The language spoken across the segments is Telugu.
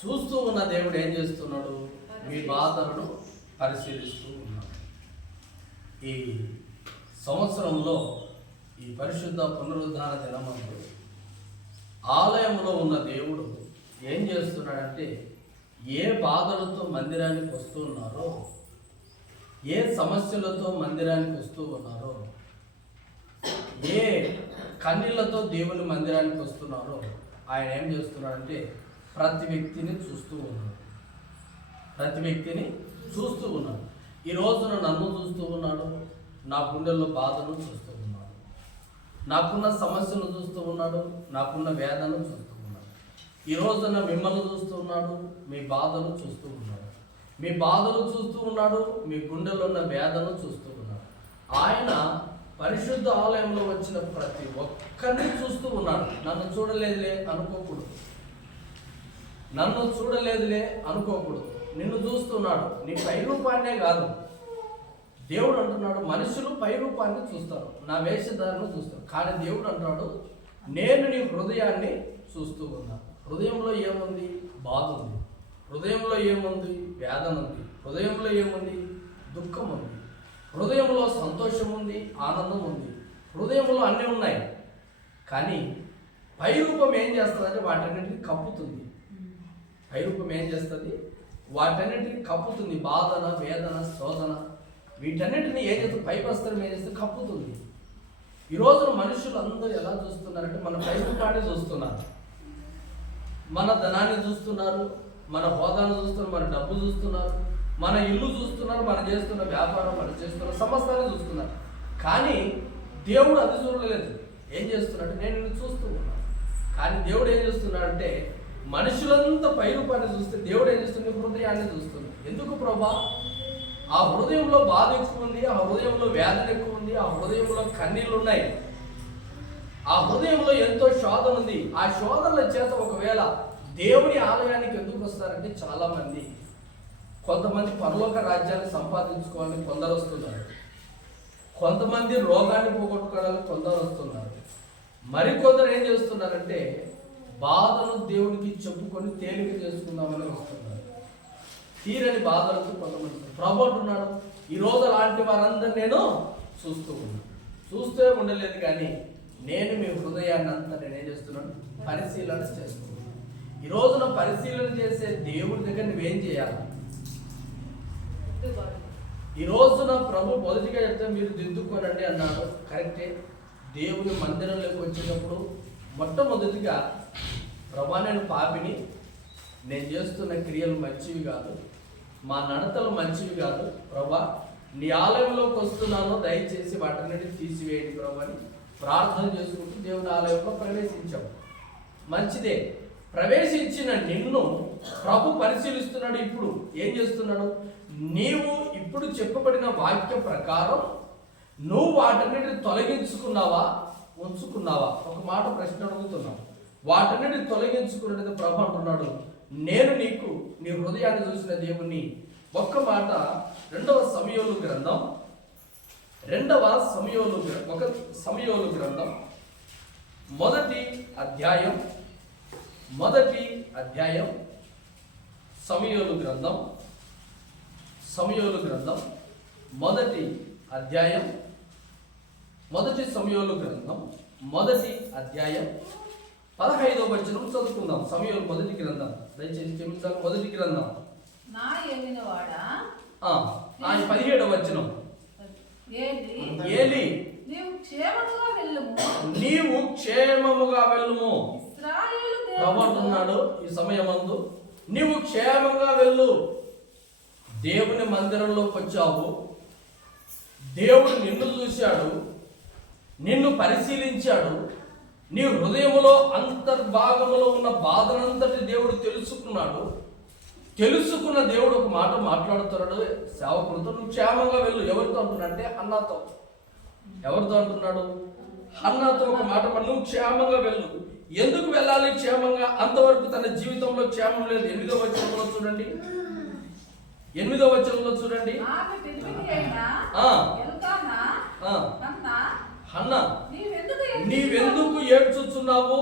చూస్తూ ఉన్న దేవుడు ఏం చేస్తున్నాడు? మీ బాధలను పరిశీలిస్తూ ఉన్నాడు. ఈ సంవత్సరంలో ఈ పరిశుద్ధ పునరుద్ధాన దినమందు ఆలయంలో ఉన్న దేవుడు ఏం చేస్తున్నాడంటే, ఏ బాధలతో మందిరానికి వస్తూ ఉన్నారో, ఏ సమస్యలతో మందిరానికి వస్తూ ఉన్నారో, ఏ కన్నీళ్లతో దేవుని మందిరానికి వస్తున్నారో ఆయన ఏం చేస్తున్నాడంటే ప్రతి వ్యక్తిని చూస్తూ ఉన్నాడు. ప్రతి వ్యక్తిని చూస్తూ ఉన్నాడు. ఈ రోజున నన్ను చూస్తూ ఉన్నాడు, నా గుండెల్లో బాధను చూస్తూ ఉన్నాడు, నాకున్న సమస్యను చూస్తూ ఉన్నాడు, నాకున్న వేదనను చూస్తూ ఉన్నాడు. ఈ రోజున మిమ్మల్ని చూస్తూ ఉన్నాడు, మీ బాధను చూస్తూ ఉన్నాడు, మీ బాధలు చూస్తూ ఉన్నాడు, మీ గుండెల్లో ఉన్న వేదను చూస్తూ ఉన్నాడు. ఆయన పరిశుద్ధ ఆలయంలో వచ్చిన ప్రతి ఒక్కరిని చూస్తూ ఉన్నాడు. నన్ను చూడలేదులే అనుకోకూడదు, నన్ను చూడలేదులే అనుకోకూడదు. నిన్ను చూస్తున్నాడు. నీ పై రూపాన్నే కాదు. దేవుడు అంటున్నాడు, మనుషులు పై రూపాన్ని చూస్తారు, నా వేషధారను చూస్తారు, కానీ దేవుడు అంటాడు, నేను నీ హృదయాన్ని చూస్తూ ఉన్నా. హృదయంలో ఏముంది? బాధ ఉంది. హృదయంలో ఏముంది? వేదన ఉంది. హృదయంలో ఏముంది? దుఃఖం ఉంది. హృదయంలో సంతోషం ఉంది, ఆనందం ఉంది. హృదయంలో అన్నీ ఉన్నాయి. కానీ పై రూపం ఏం చేస్తుందంటే వాటన్నిటిని కప్పుతుంది. పై రూపం ఏం చేస్తుంది? వాటన్నిటిని కప్పుతుంది. బాధన, వేదన, శోధన, వీటన్నిటిని ఏం చేస్తుంది? పై వస్త్రం ఏం చేస్తుంది? కప్పుతుంది. ఈరోజు మనుషులు అందరూ ఎలా చూస్తున్నారంటే మన పై రూపాన్ని చూస్తున్నారు, మన ధనాన్ని చూస్తున్నారు, మన హోదాను చూస్తున్నారు, మన డబ్బు చూస్తున్నారు, మన ఇల్లు చూస్తున్నారు, మనం చేస్తున్న వ్యాపారం, మనం చేస్తున్న సమస్తాన్ని చూస్తున్నారు. కానీ దేవుడు అది చూడలేదు. ఏం చేస్తున్నాడు? నేను నిన్ను చూస్తూ ఉన్నాను. కానీ దేవుడు ఏం చేస్తున్నాడంటే మనుషులంతా పై రూపాన్ని చూస్తే దేవుడు ఏం చేస్తుంది? హృదయాన్ని చూస్తుంది. ఎందుకు ప్రభా? ఆ హృదయంలో బాధ ఎక్కువ ఉంది, ఆ హృదయంలో వేదన ఎక్కువ ఉంది, ఆ హృదయంలో కన్నీళ్ళు ఉన్నాయి, ఆ హృదయంలో ఎంతో శోధన ఉంది. ఆ శోధనల చేత ఒకవేళ దేవుని ఆలయానికి ఎందుకు వస్తారంటే చాలా మంది, కొంతమంది పరలోక రాజ్యాన్ని సంపాదించుకోవాలని కొందరు వస్తున్నారు, కొంతమంది రోగాన్ని పోగొట్టుకోవడానికి కొందరు వస్తున్నారు, మరికొందరు ఏం చేస్తున్నారంటే బాధను దేవునికి చెప్పుకొని తేలిక చేసుకుందామని వస్తున్నారు. తీరని బాధలకు కొంతమంది. ప్రభు అంటున్నాడు, ఈరోజు అలాంటి వారందరూ నేను చూస్తూ ఉన్నాను. చూస్తే ఉండలేదు, కానీ నేను మీ హృదయాన్ని అంతా నేనేం చేస్తున్నాను? పరిశీలన చేస్తున్నాను. ఈ రోజున పరిశీలన చేసే దేవుడి దగ్గర నువ్వేం చేయాలి? ఈ రోజున ప్రభు మొదటిగా చెప్తే మీరు దిద్దుకోనండి అన్నాడు. కరెక్టే. దేవుని మందిరంలోకి వచ్చేటప్పుడు మొట్టమొదటిగా ప్రభా నేను పాపిని, నేను చేస్తున్న క్రియలు మంచివి కాదు, మా నడతలు మంచివి కాదు ప్రభా, నీ ఆలయంలోకి వస్తున్నాను, దయచేసి వాటన్నిటిని తీసివేయండి ప్రభా అని ప్రార్థన చేసుకుంటూ దేవుని ఆలయంలో ప్రవేశించాం. మంచిదే. ప్రవేశించిన నిన్ను ప్రభు పరిశీలిస్తున్నాడు. ఇప్పుడు ఏం చేస్తున్నాడు? నీవు ఇప్పుడు చెప్పబడిన వాక్య ప్రకారం నువ్వు వాటన్నిటిని తొలగించుకున్నావా, ఉంచుకున్నావా? ఒక మాట ప్రశ్న అడుగుతున్నావు. వాటన్నిటిని తొలగించుకున్నది ప్రభు అంటున్నాడు, నేను నీకు నీ హృదయాన్ని చూసిన దేవుణ్ణి. ఒక్క మాట రెండవ సమూయేలు గ్రంథం మొదటి అధ్యాయం సమూయేలు గ్రంథం మొదటి అధ్యాయం 15వ వచనం చదువుకుందాం. సమూయేలు మొదటి గ్రంథం, దయచేసి క్షమించాలి, మొదటి గ్రంథం 17వ వచనం. ఏలి నీవు క్షేమముగా వెళ్ళుము. ప్రభు అంటున్నాడు ఈ సమయమందు, నీవు క్షేమంగా వెళ్ళు. దేవుని మందిరంలోకి వచ్చావు, దేవుడు నిన్ను చూశాడు, నిన్ను పరిశీలించాడు, నీ హృదయములో అంతర్భాగములో ఉన్న బాధనంతటి దేవుడు తెలుసుకున్నాడు. తెలుసుకున్న దేవుడు ఒక మాట మాట్లాడుతున్నాడు సేవకులతో, నువ్వు క్షేమంగా వెళ్ళు. ఎవరితో అంటున్నాడంటే హన్నాతో. ఎవరితో అంటున్నాడు? హన్నాతో ఒక మాట, నువ్వు క్షేమంగా వెళ్ళు. ఎందుకు వెళ్ళాలి క్షేమంగా? అంతవరకు తన జీవితంలో క్షేమం లేదు. 8వ వచనంలో చూడండి, 8వ వచనంలో చూడండి. హన్నా, నీవెందుకు ఏడ్చుచున్నావు?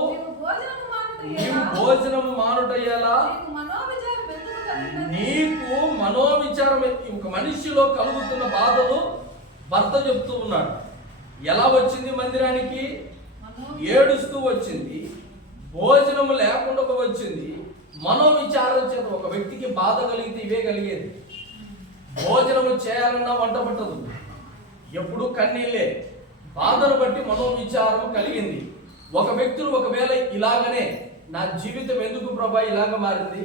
నీవు భోజనము మానుటయ్యేలా నీకు మనోవిచారం, ఒక మనిషిలో కలుగుతున్న బాధలు భర్త చెప్తూ ఉన్నాడు. ఎలా వచ్చింది మందిరానికి? ఏడుస్తూ వచ్చింది, భోజనము లేకుండా వచ్చింది. మనోవిచారం చేత ఒక వ్యక్తికి బాధ కలిగితే ఇవే కలిగేది. భోజనము చేయాలన్నా వంట పట్టదు, ఎప్పుడు కన్నీళ్ళే. బాధను బట్టి మనోవిచారం కలిగింది. ఒక వ్యక్తులు ఒకవేళ ఇలాగనే, నా జీవితం ఎందుకు ప్రభా ఇలాగ మారింది,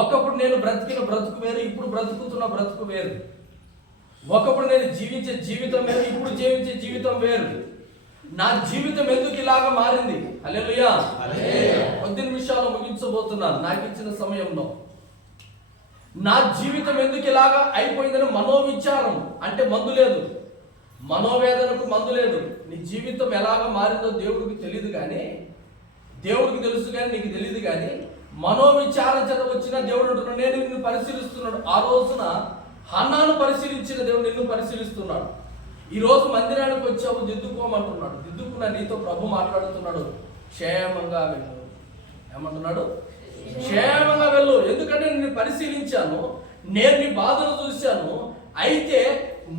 ఒకప్పుడు నేను బ్రతికిన బ్రతుకు వేరు, ఇప్పుడు బ్రతుకుతున్న బ్రతుకు వేరు. ఒకప్పుడు నేను జీవించే జీవితం వేరు, ఇప్పుడు జీవించే జీవితం వేరు. నా జీవితం ఎందుకు ఇలాగ మారింది? హల్లెలూయా. కొద్ది నిమిషాలు ముగించబోతున్నాను నాకు ఇచ్చిన సమయంలో. నా జీవితం ఎందుకు ఇలాగా అయిపోయిందని మనోవిచారం అంటే మందు లేదు, మనోవేదనకు మందు లేదు. నీ జీవితం ఎలాగ మారిందో దేవుడికి తెలియదు కానీ, దేవుడికి తెలుసు కానీ నీకు తెలియదు కానీ, మనోవిచారం చేత వచ్చిన దేవుడు అంటున్నాడు నేను నిన్ను పరిశీలిస్తున్నాడు. ఆ రోజున హన్నాను పరిశీలించిన దేవుడు నిన్ను పరిశీలిస్తున్నాడు. ఈ రోజు మందిరానికి వచ్చావు, దిద్దుకోమంటున్నాడు. దిద్దుకున్న నీతో ప్రభు మాట్లాడుతున్నాడు, క్షేమంగా వెళ్ళు. ఏమంటున్నాడు? క్షేమంగా వెళ్ళు. ఎందుకంటే నేను పరిశీలించాను, నేను నీ బాధలు చూశాను. అయితే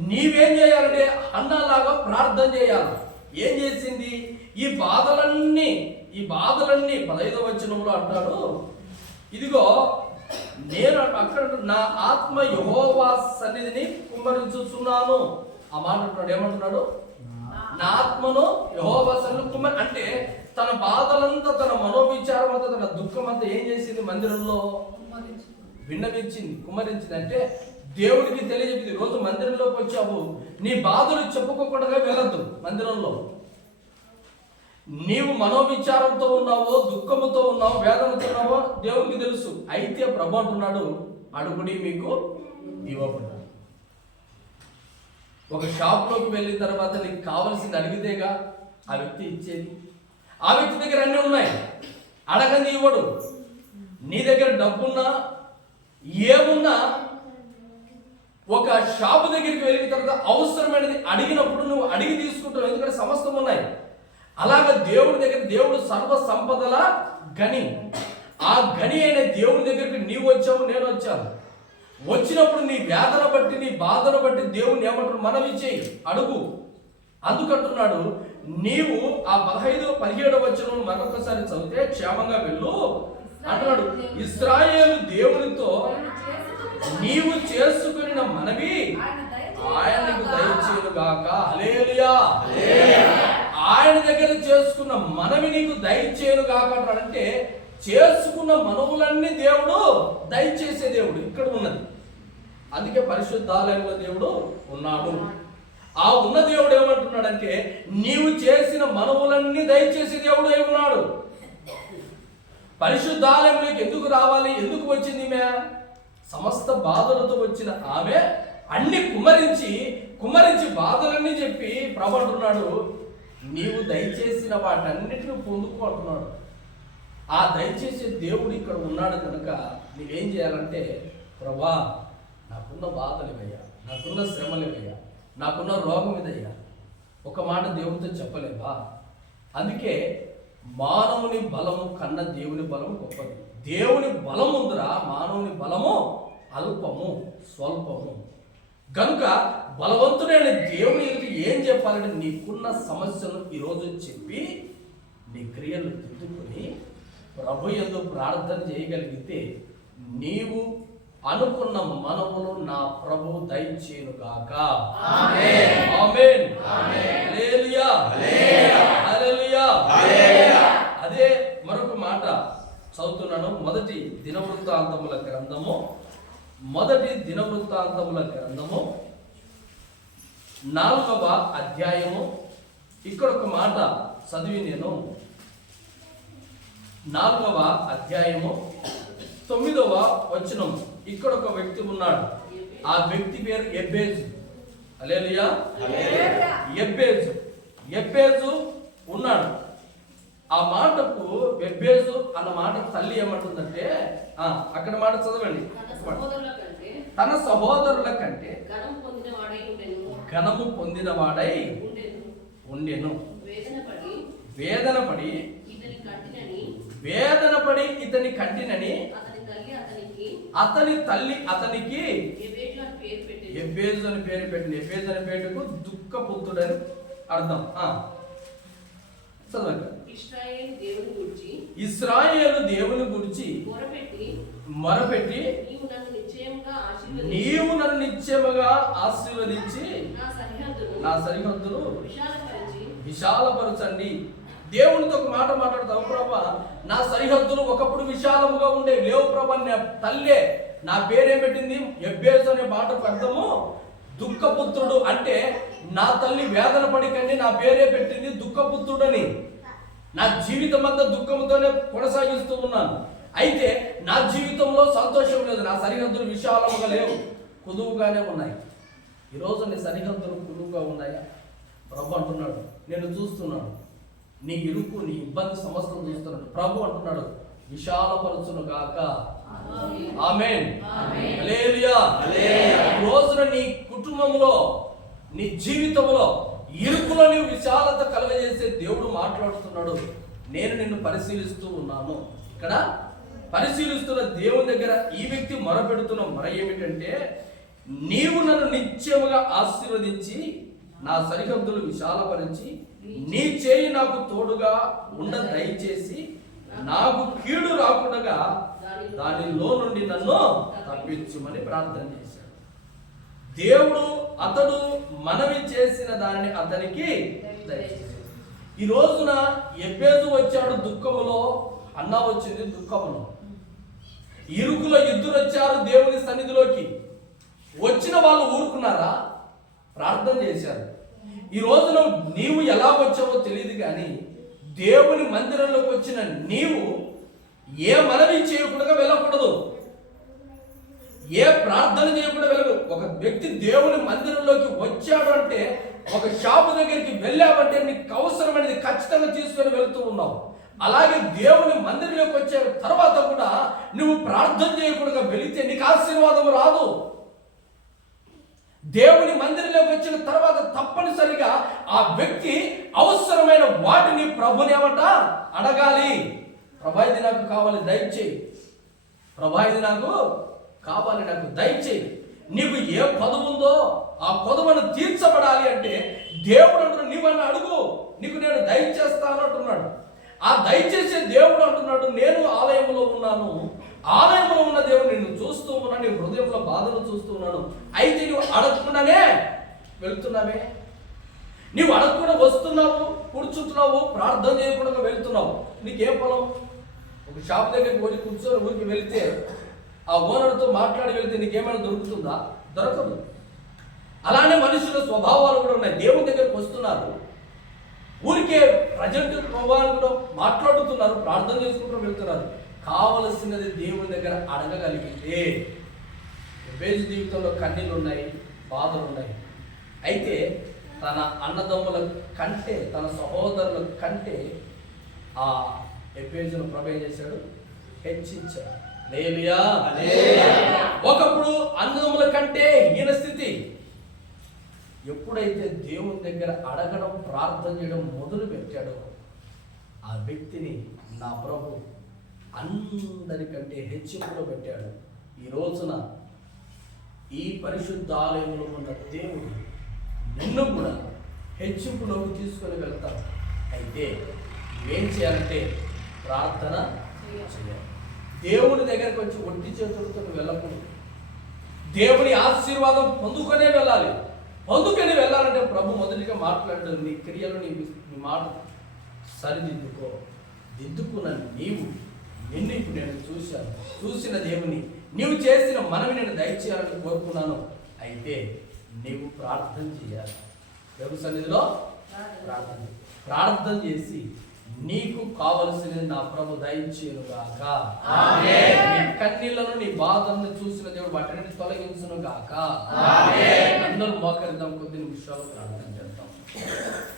నీవేం చేయాలంటే హన్నాలాగా ప్రార్థన చేయాలి. ఏం చేసింది? ఈ బాధలన్నీ 15వ వచనంలో అంటాడు, ఇదిగో నేను అక్కడ నా ఆత్మ యెహోవా సన్నిధిని కుమ్మరించుచున్నాను. ఆ మాట అంటున్నాడు. ఏమంటున్నాడు? నా ఆత్మను యెహోవా సన్నిధిని అంటే తన బాధలంతా, తన మనోవిచారం అంతా, తన దుఃఖం అంతా ఏం చేసింది? మందిరంలో విన్నవించింది, కుమ్మరించింది. అంటే దేవుడికి తెలియజెప్పింది, రోజు మందిరంలోకి వచ్చావు, నీ బాధలు చెప్పుకోకుండా వెళ్ళద్దు. మందిరంలో నీవు మనోవిచారంతో ఉన్నావో, దుఃఖముతో ఉన్నావో, వేదనతో ఉన్నావో దేవుడికి తెలుసు. అయితే ప్రభు అంటున్నాడు, అడుగుడి మీకు ఇవ్వబడ్డాడు. ఒక షాప్లోకి వెళ్ళిన తర్వాత నీకు కావలసింది అడిగితేగా ఆ వ్యక్తి ఇచ్చేది. ఆ వ్యక్తి దగ్గర అన్నీ ఉన్నాయి, అడగని ఇవ్వడు. నీ దగ్గర డబ్బున్నా ఏమున్నా ఒక షాపు దగ్గరికి వెళ్ళిన తర్వాత అవసరమైనది అడిగినప్పుడు నువ్వు అడిగి తీసుకుంటావు, ఎందుకంటే సమస్తం ఉన్నాయి. అలాగ దేవుడి దగ్గర, దేవుడు సర్వ సంపదల గని, ఆ గని అయిన దేవుడి దగ్గరికి నీవు వచ్చావు, నేను వచ్చాను. వచ్చినప్పుడు నీ వేదన బట్టి, నీ బాధను బట్టి దేవుడిని ఏమంటారు? మనవి చేయి, అడుగు. అందుకంటున్నాడు, నీవు ఆ 15-17 వచనం మరొకసారి చదివితే క్షేమంగా వెళ్ళు అంటున్నాడు. ఇశ్రాయేలు దేవునితో నీవు చేసుకున్న మనవి ఆయనకు దయచేయుగాక. హల్లెలూయా. ఆయన దగ్గర చేసుకున్న మనవి నీకు దయచేయుగాక అంటాడంటే, చేసుకున్న మనవులన్నీ దేవుడు దయచేసే దేవుడు ఇక్కడ ఉన్నది. అందుకే పరిశుద్ధాలయంలో దేవుడు ఉన్నాడు. ఆ ఉన్న దేవుడు ఏమంటున్నాడంటే, నీవు చేసిన మనవులన్నీ దయచేసే దేవుడు ఏమన్నాడు? పరిశుద్ధాలయంలోకి ఎందుకు రావాలి? ఎందుకు వచ్చింది ఈమె? సమస్త బాధలతో వచ్చిన ఆమె అన్ని కుమ్మరించి బాధలన్నీ చెప్పి ప్రభు అంటున్నాడు, నీవు దయచేసిన వాటన్నిటిని పొందుకో అంటున్నాడు. ఆ దయచేసే దేవుడు ఇక్కడ ఉన్నాడు కనుక నీవేం చేయాలంటే, ప్రభా నాకున్న బాధలు ఇవయ్యా, నాకున్న శ్రమలు ఇవయ్యా, నాకున్న రోగం ఇదయ్యా. ఒక మాట దేవుడితో చెప్పలేవా? అందుకే మానవుని బలము కన్నా దేవుని బలము గొప్పది. దేవుని బలం ఉందిరా, మానవుని బలము అల్పము, స్వల్పము. కనుక బలవంతుడైన దేవుని ఏం చెప్పాలంటే, నీకున్న సమస్యను ఈరోజు చెప్పి నీ క్రియలు దిద్దుకొని ప్రభు యందు ప్రార్థన చేయగలిగితే నీవు అనుకున్న మనవులు నా ప్రభు దయచేయును గాక. ఆమేన్. ఆమేన్. హల్లెలూయా. హల్లెలూయా. అదే మరొక మాట చదువుతున్నాను. మొదటి దినవృత్తాంతముల గ్రంథము 4వ అధ్యాయము. ఇక్కడ ఒక మాట చదివి నేను 4వ అధ్యాయము 9వ వచనం. ఇక్కడ ఒక వ్యక్తి ఉన్నాడు, ఆ వ్యక్తి పేరు ఎబ్బేజు. హల్లెలూయా. ఎబ్బేజు ఉన్నాడు. ఆ మాటకు ఎబ్బేజు అన్న మాట తల్లి ఏమంటుందంటే, అక్కడ మాట చదవండి. తన సహోదరుల కంటే ఘనము పొందినవాడై ఉండెను. వేదనపడి ఇతని కంటినని అతని తల్లి అతనికి ఎబ్బేజు అని పేరు పెట్టింది. ఎబ్బేజు అనే పేరుకు దుఃఖపుత్రుడని అర్థం. చదవండి. ఇశ్రాయేలు దేవుని గురించి మొరపెట్టి నీవు నన్ను నిశ్చయముగా ఆశీర్వదించి నా సరిహద్దును విశాలపరచండి. దేవునితో ఒక మాట మాట్లాడతావు, ప్రభా నా సరిహద్దులు ఒకప్పుడు విశాలముగా ఉండే లేవు ప్రభా. తల్లే నా పేరేం పెట్టింది? ఎబ్బేజు అనే మాటకు అర్థము దుఃఖపుత్రుడు. అంటే నా తల్లి వేదన పడికండి నా పేరే పెట్టింది దుఃఖపుత్రుడని. నా జీవితం అంతా దుఃఖంతోనే కొనసాగిస్తూ ఉన్నాను. అయితే నా జీవితంలో సంతోషం లేదు. నా సరిహద్దులు విశాలంగా లేవు, కుదువుగానే ఉన్నాయి. ఈరోజు నీ సరిహద్దులు కుదువుగా ఉన్నాయా? ప్రభు అంటున్నాడు, నేను చూస్తున్నాను నీ ఇరుకు నీ ఇబ్బంది సమస్యలు చూస్తున్నాడు. ప్రభు అంటున్నాడు, విశాలపరచును గాక. ఆమేన్. హల్లెలూయా. ఈ రోజున నీ కుటుంబంలో నీ జీవితంలో ఇరుకులో నీవు విశాలత కలుగజేసే దేవుడు మాట్లాడుతున్నాడు. నేను నిన్ను పరిశీలిస్తూ ఉన్నాను. ఇక్కడ పరిశీలిస్తున్న దేవుని దగ్గర ఈ వ్యక్తి మొరపెడుతున్న మొర ఏమిటంటే, నీవు నన్ను నిత్యముగా ఆశీర్వదించి నా సరిహద్దులు విశాలపరిచి నీ చేయి నాకు తోడుగా ఉండ దయచేసి నాకు కీడు రాకుండా దానిలో నుండి నన్ను తప్పించుమని ప్రార్థన చేశాడు. దేవుడు అతడు మనవి చేసిన దానిని అతనికి దయచేశాడు. ఈ రోజున ఎబ్బేజు వచ్చాడు దుఃఖములో, అన్న వచ్చింది దుఃఖములో. ఇరుకులో ఇద్దరు వచ్చారు దేవుని సన్నిధిలోకి. వచ్చిన వాళ్ళు ఊరుకున్నారా? ప్రార్థన చేశారు. ఈ రోజున నీవు ఎలా వచ్చావో తెలియదు కానీ దేవుని మందిరంలోకి వచ్చిన నీవు ఏ మనవి చేయకుండా వెళ్ళకూడదు, ఏ ప్రార్థన చేయకుండా వెళ్ళదు. ఒక వ్యక్తి దేవుని మందిరంలోకి వచ్చాడు అంటే, ఒక షాపు దగ్గరికి వెళ్ళావంటే నీకు అవసరమైనది ఖచ్చితంగా తీసుకొని వెళుతూ ఉన్నావు. అలాగే దేవుని మందిరంలోకి వచ్చే తర్వాత కూడా నువ్వు ప్రార్థన చేయకుండా వెళితే నీకు ఆశీర్వాదం రాదు. దేవుని మందిరంలోకి వచ్చిన తర్వాత తప్పనిసరిగా ఆ వ్యక్తి అవసరమైన వాటిని ప్రభుని ఏమంట అడగాలి. ప్రభా ఇది నాకు కావాలి దయచేయి, ప్రభా ఇది నాకు కావాలి నాకు దయచేయి. నీకు ఏ పదవి ఉందో ఆ పదవును తీర్చబడాలి అంటే దేవుడు అంటున్నాడు, నీవన్నా అడుగు నీకు నేను దయచేస్తాను అంటున్నాడు. ఆ దయచేసే దేవుడు అంటున్నాడు, నేను ఆలయంలో ఉన్నాను, ఆలయంలో ఉన్న దేవుడు నిన్ను చూస్తూ ఉన్నాను, నీ హృదయంలో బాధను చూస్తూ ఉన్నాను. అయితే నువ్వు అడగకుండానే వెళ్తున్నావే, నీవు అడగకుండా వస్తున్నావు, కూర్చుంటున్నావు, ప్రార్థన చేయకుండా వెళ్తున్నావు. నీకే పొలం? ఒక షాప్ దగ్గరికి పోయి కూర్చొని ఊరికి వెళితే ఆ ఓనర్తో మాట్లాడి వెళితే నీకేమైనా దొరుకుతుందా? దొరకదు. అలానే మనుషుల స్వభావాలు కూడా ఉన్నాయి. దేవుని దగ్గరకు వస్తున్నారు, ఊరికే ప్రజెంట్ ప్రభావాలు కూడా మాట్లాడుతున్నారు, ప్రార్థన చేసుకుంటూ వెళ్తున్నారు. కావలసినది దేవుని దగ్గర అడగగలిగితే. ఎబ్బేజు జీవితంలో కన్నీళ్ళు ఉన్నాయి, బాధలు ఉన్నాయి. అయితే తన అన్నదమ్ముల కంటే తన సహోదరుల కంటే ఆ ఎబ్బేజును ప్రభు ఏం చేశాడు? హెచ్చించాడు. హల్లెలూయా. ఒకప్పుడు అన్నదమ్ముల కంటే హీన స్థితి. ఎప్పుడైతే దేవుని దగ్గర అడగడం ప్రార్థన చేయడం మొదలు పెట్టాడో ఆ వ్యక్తిని నా ప్రభు అందరికంటే హెచ్చింపులో పెట్టాడు. ఈ రోజున ఈ పరిశుద్ధ ఆలయంలో ఉన్న దేవుడు నిన్ను కూడా హెచ్చింపులోకి తీసుకొని వెళ్తాడు. అయితే ఏం చేయాలంటే ప్రార్థన చేయాలి. దేవుని దగ్గరకు వచ్చి ఒంటి చేతులతో వెళ్ళకూడదు. దేవుని ఆశీర్వాదం పొందుకొనే వెళ్ళాలి. పొందుకొని వెళ్ళాలంటే ప్రభు మొదటిగా మాట్లాడు, నీ క్రియలు నీ మాట సరిదిద్దుకో. దిద్దుకున్న నీవు నిన్ను ఇప్పుడు నేను చూశాను, చూసిన దేవుని నీవు చేసిన మనవి నేను దయచేయాలని కోరుకున్నాను. అయితే నీవు ప్రార్థన చేయాలి. ప్రభు సన్నిధిలో ప్రార్థన చేసి నీకు కావలసినది నా ప్రభు దయచేయునుగాక. నీ కన్నీళ్లను నీ బాధలను చూసిన దేవుడు వాటిని తొలగించును గాక. అందరూ మోకరిద్దాం, కొద్ది నిమిషాలు ప్రార్థన చేద్దాం.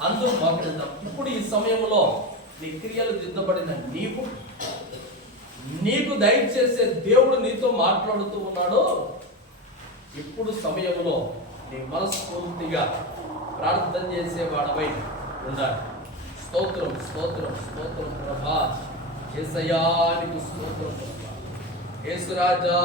అందరూ మోకరిద్దాం. ఇప్పుడు ఈ సమయంలో నీ క్రియలు దిద్దబడిన నీకు దయచేసే దేవుడు నీతో మాట్లాడుతూ ఉన్నాడు. ఇప్పుడు సమయంలో నీ మనస్ఫూర్తిగా ప్రార్థన చేసేవాడవై ఉండాలి. స్తోత్రం స్తోత్రం స్తోత్రం ప్రభా. యేసయ్యా నీకు స్తోత్రం ప్రభా. యేసు రాజా